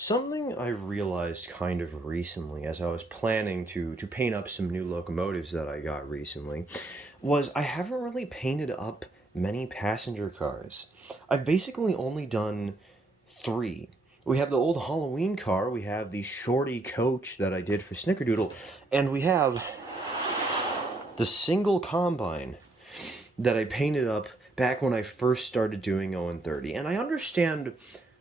Something I realized kind of recently as I was planning to paint up some new locomotives that I got recently was I haven't really painted up many passenger cars. I've basically only done three. We have the old Halloween car, we have the shorty coach that I did for Snickerdoodle, and we have the single combine that I painted up back when I first started doing W&30. And I understand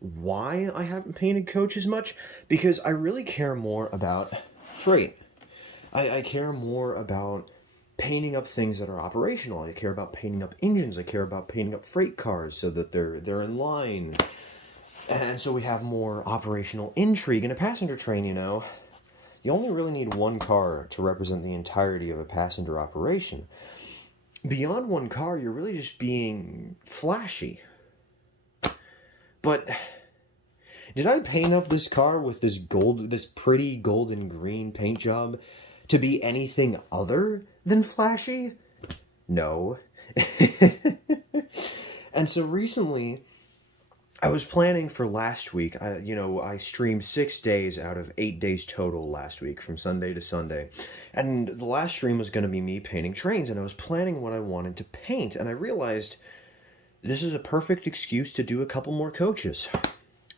why I haven't painted coaches much, because I really care more about freight. I care more about painting up things that are operational. I care about painting up engines. I care about painting up freight cars so that they're in line. And so we have more operational intrigue. In a passenger train, you know, you only really need one car to represent the entirety of a passenger operation. Beyond one car, you're really just being flashy. But did I paint up this car with this pretty golden green paint job to be anything other than flashy? No. And so recently, I was planning for last week. I streamed 6 days out of 8 days total last week, from Sunday to Sunday. And the last stream was going to be me painting trains, and I was planning what I wanted to paint. And I realized this is a perfect excuse to do a couple more coaches.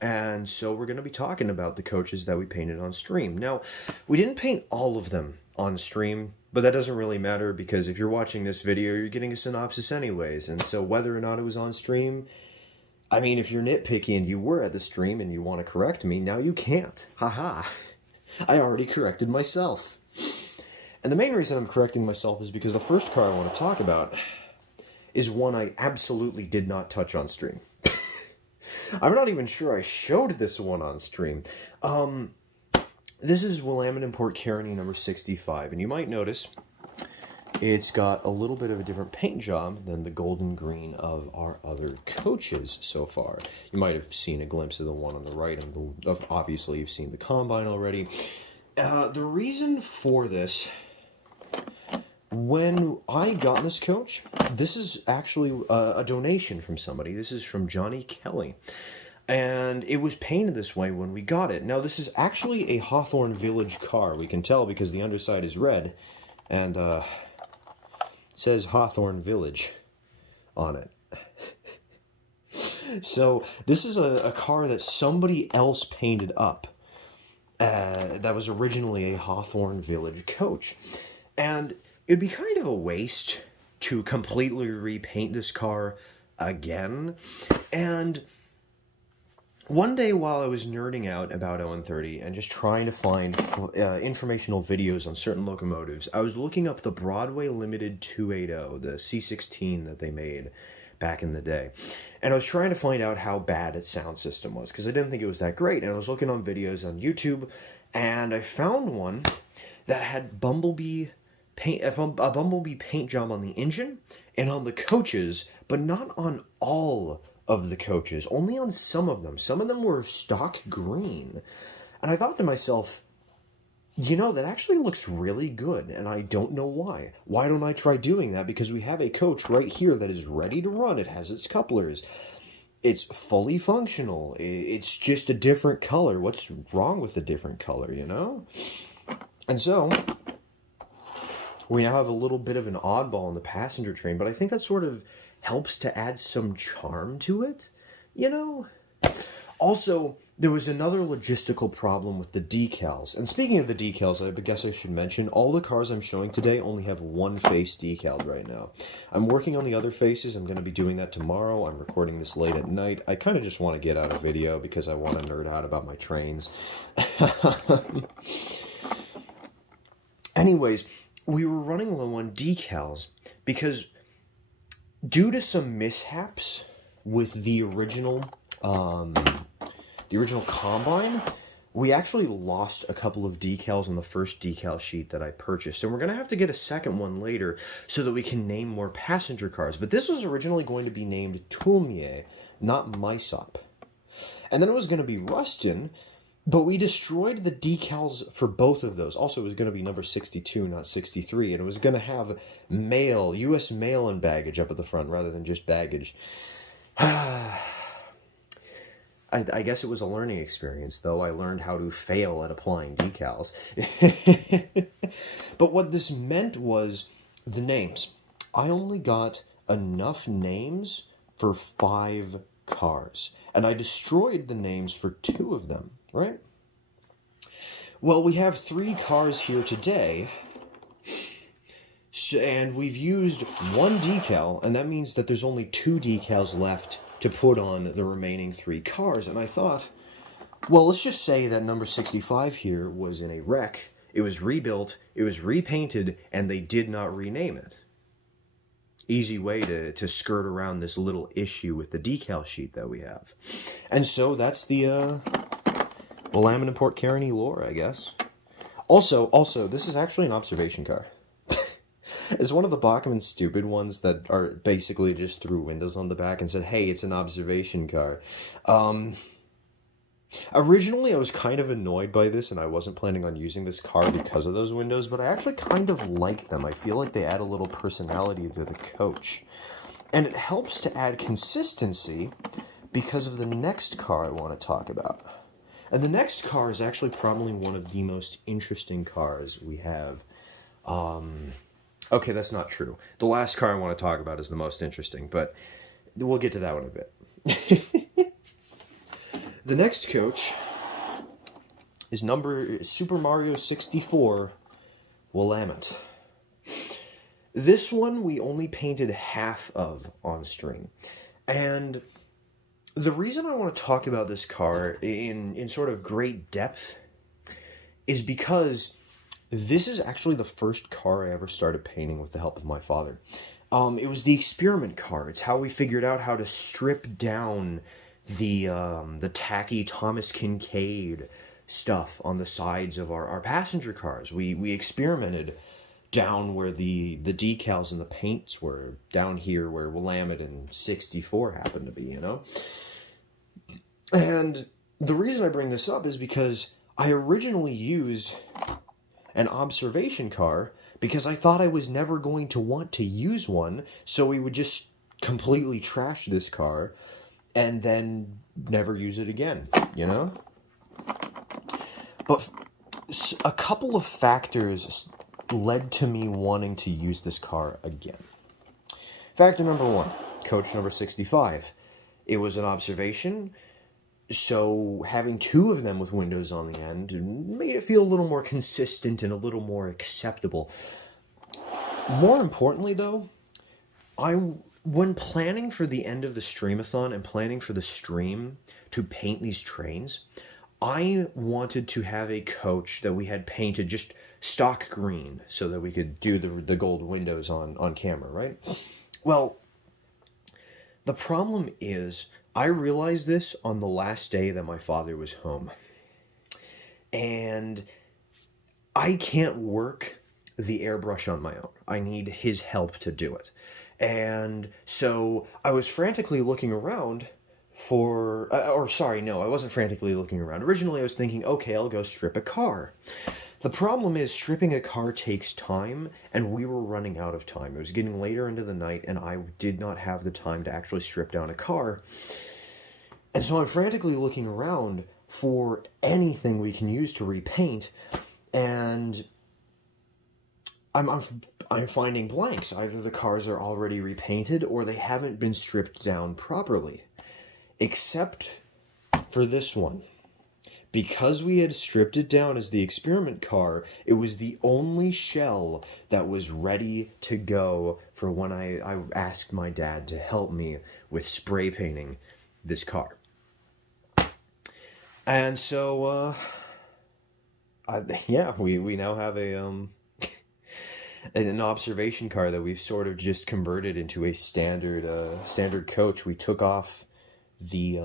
And so we're going to be talking about the coaches that we painted on stream. Now, we didn't paint all of them on stream, but that doesn't really matter, because if you're watching this video, you're getting a synopsis anyways. And so whether or not it was on stream, I mean, if you're nitpicky and you were at the stream and you want to correct me, now you can't. Haha. I already corrected myself. And the main reason I'm correcting myself is because the first car I want to talk about is one I absolutely did not touch on stream. I'm not even sure I showed this one on stream. This is W&PK Carony number 65, and you might notice it's got a little bit of a different paint job than the golden green of our other coaches so far. You might have seen a glimpse of the one on the right, and obviously you've seen the combine already. The reason for this, when I got this coach, this is actually a donation from somebody. This is from Johnny Kelly. And it was painted this way when we got it. Now, this is actually a Hawthorne Village car. We can tell because the underside is red. And, it says Hawthorne Village on it. So, this is a car that somebody else painted up. That was originally a Hawthorne Village coach. And it'd be kind of a waste to completely repaint this car again. And one day while I was nerding out about W&30 and just trying to find informational videos on certain locomotives, I was looking up the Broadway Limited 280, the C16 that they made back in the day. And I was trying to find out how bad its sound system was, because I didn't think it was that great. And I was looking on videos on YouTube, and I found one that had a bumblebee paint job on the engine and on the coaches, but not on all of the coaches, only on some of them. Some of them were stock green. And I thought to myself, you know, that actually looks really good, and I don't know why. Why don't I try doing that? Because we have a coach right here that is ready to run. It has its couplers. It's fully functional. It's just a different color. What's wrong with a different color, you know? And so we now have a little bit of an oddball in the passenger train, but I think that sort of helps to add some charm to it, you know? Also, there was another logistical problem with the decals. And speaking of the decals, I guess I should mention, all the cars I'm showing today only have one face decaled right now. I'm working on the other faces. I'm going to be doing that tomorrow. I'm recording this late at night. I kind of just want to get out a video because I want to nerd out about my trains. Anyways, we were running low on decals because due to some mishaps with the original combine, we actually lost a couple of decals on the first decal sheet that I purchased. And we're going to have to get a second one later so that we can name more passenger cars. But this was originally going to be named Toulmier, not Mysop. And then it was going to be Rustin, but we destroyed the decals for both of those. Also, it was going to be number 62, not 63. And it was going to have mail, U.S. mail and baggage up at the front rather than just baggage. I I guess it was a learning experience, though. I learned how to fail at applying decals. But what this meant was the names. I only got enough names for 5 cars, and I destroyed the names for 2 of them, right? Well, we have 3 cars here today, and we've used 1 decal, and that means that there's only 2 decals left to put on the remaining 3 cars. And I thought, well, let's just say that number 65 here was in a wreck. It was rebuilt, it was repainted, and they did not rename it. Easy way to skirt around this little issue with the decal sheet that we have. And so that's the Willamette and Port Carney lore, I guess. Also, this is actually an observation car. It's one of the Bachmann stupid ones that are basically just threw windows on the back and said, hey, it's an observation car. Originally, I was kind of annoyed by this, and I wasn't planning on using this car because of those windows, but I actually kind of like them. I feel like they add a little personality to the coach. And it helps to add consistency because of the next car I want to talk about. And the next car is actually probably one of the most interesting cars we have. Okay, that's not true. The last car I want to talk about is the most interesting, but we'll get to that one in a bit. The next coach is Super Mario 64 Willamette. This one we only painted half of on stream. And the reason I want to talk about this car in sort of great depth is because this is actually the first car I ever started painting with the help of my father. It was the experiment car. It's how we figured out how to strip down the tacky Thomas Kincaid stuff on the sides of our passenger cars. We experimented down where the decals and the paints were, down here where Willamette and 64 happened to be, you know? And the reason I bring this up is because I originally used an observation car because I thought I was never going to want to use one, so we would just completely trash this car and then never use it again, you know? But a couple of factors led to me wanting to use this car again. Factor number 1, coach number 65. It was an observation, so having 2 of them with windows on the end made it feel a little more consistent and a little more acceptable. More importantly, though, when planning for the end of the streamathon and planning for the stream to paint these trains, I wanted to have a coach that we had painted just stock green so that we could do the gold windows on camera, right? Well, the problem is I realized this on the last day that my father was home. And I can't work the airbrush on my own. I need his help to do it. And so I was frantically looking around for, sorry, no, I wasn't frantically looking around. Originally I was thinking, okay, I'll go strip a car. The problem is stripping a car takes time, and we were running out of time. It was getting later into the night, and I did not have the time to actually strip down a car. And so I'm frantically looking around for anything we can use to repaint, and I'm finding blanks. Either the cars are already repainted or they haven't been stripped down properly. Except for this one. Because we had stripped it down as the experiment car, it was the only shell that was ready to go for when I asked my dad to help me with spray painting this car. And so, yeah, we now have an observation car that we've sort of just converted into a standard coach. We took off the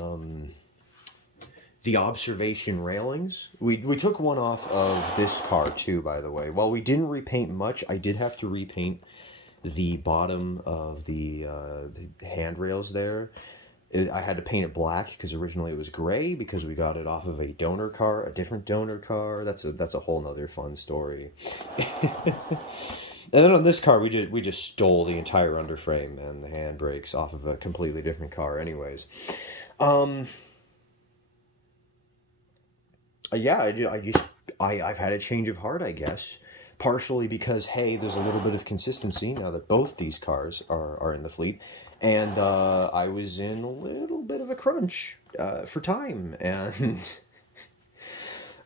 observation railings. We took one off of this car too, by the way. While we didn't repaint much, I did have to repaint the bottom of the handrails there. I had to paint it black because originally it was gray because we got it off of a donor car, a different donor car. That's a whole nother fun story. And then on this car, we just stole the entire underframe and the handbrakes off of a completely different car anyways. yeah, I've had a change of heart, I guess. Partially because, hey, there's a little bit of consistency now that both these cars are in the fleet. And I was in a little bit of a crunch for time. And,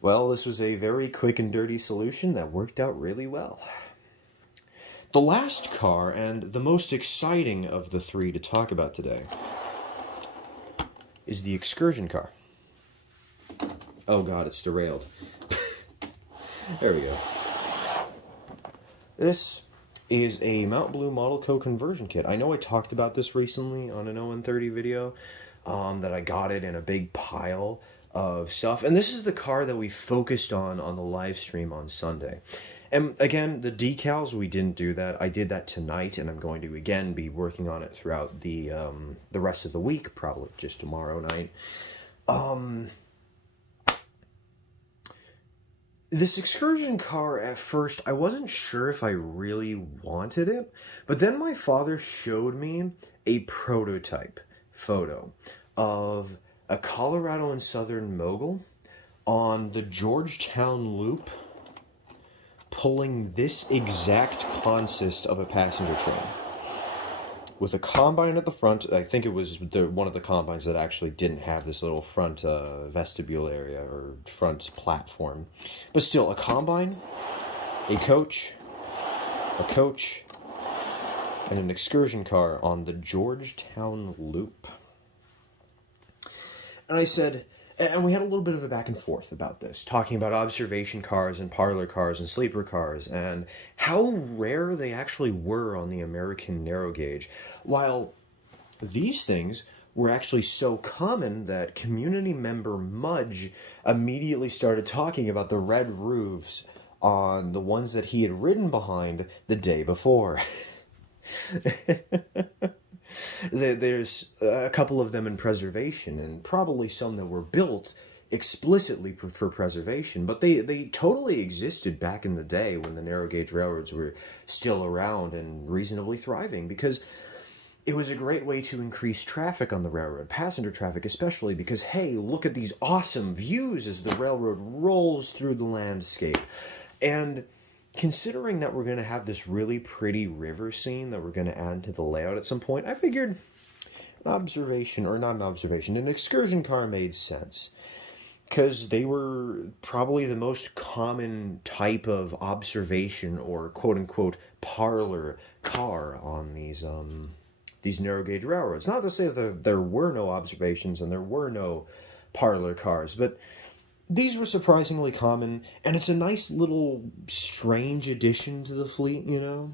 well, this was a very quick and dirty solution that worked out really well. The last car, and the most exciting of the three to talk about today, is the excursion car. Oh god, it's derailed. There we go. This is a Mount Blue Model Co. conversion kit. I know I talked about this recently on an ON30 video, that I got it in a big pile of stuff. And this is the car that we focused on the live stream on Sunday. And again, the decals, we didn't do that. I did that tonight, and I'm going to, again, be working on it throughout the rest of the week, probably just tomorrow night. This excursion car, at first, I wasn't sure if I really wanted it, but then my father showed me a prototype photo of a Colorado and Southern mogul on the Georgetown Loop pulling this exact consist of a passenger train. With a combine at the front. I think it was one of the combines that actually didn't have this little front vestibule area or front platform. But still, a combine, a coach, and an excursion car on the Georgetown Loop. And I said, and we had a little bit of a back and forth about this, talking about observation cars and parlor cars and sleeper cars and how rare they actually were on the American narrow gauge, while these things were actually so common that community member Mudge immediately started talking about the red roofs on the ones that he had ridden behind the day before. There's a couple of them in preservation, and probably some that were built explicitly for preservation, but they totally existed back in the day when the narrow gauge railroads were still around and reasonably thriving, because it was a great way to increase traffic on the railroad, passenger traffic especially, because, hey, look at these awesome views as the railroad rolls through the landscape. And considering that we're going to have this really pretty river scene that we're going to add to the layout at some point, I figured an excursion car made sense. Because they were probably the most common type of observation or quote-unquote parlor car on these narrow gauge railroads. Not to say that there were no observations and there were no parlor cars, but these were surprisingly common, and it's a nice little strange addition to the fleet, you know?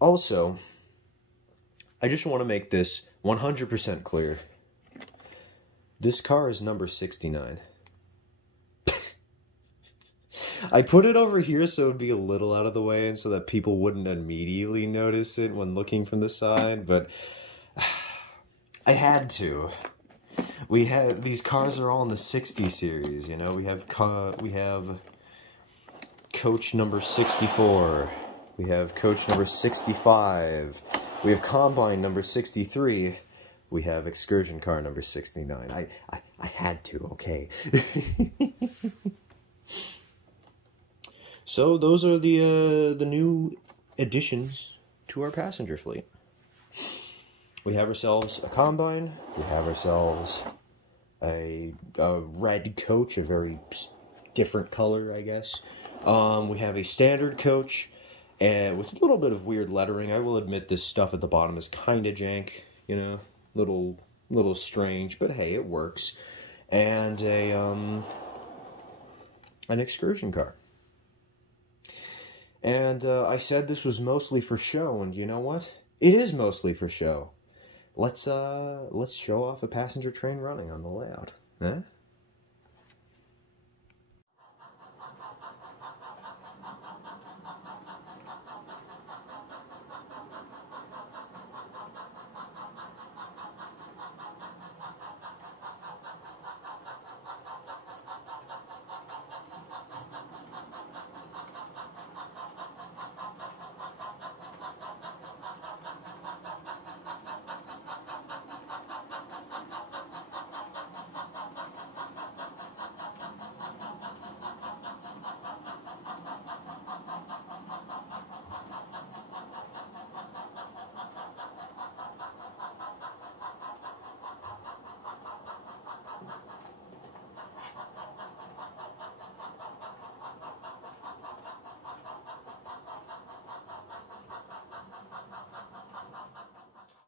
Also, I just want to make this 100% clear. This car is number 69. I put it over here so it would be a little out of the way and so that people wouldn't immediately notice it when looking from the side, but I had to. These cars are all in the 60 series, you know. We have coach number 64. We have coach number 65. We have combine number 63. We have excursion car number 69. I had to, okay. So those are the new additions to our passenger fleet. We have ourselves a combine. We have ourselves a red coach, a very different color, I guess. We have a standard coach, and with a little bit of weird lettering. I will admit this stuff at the bottom is kind of jank, you know, little strange, but hey, it works. And an excursion car. And I said this was mostly for show, and you know what? It is mostly for show. Let's show off a passenger train running on the layout. Huh?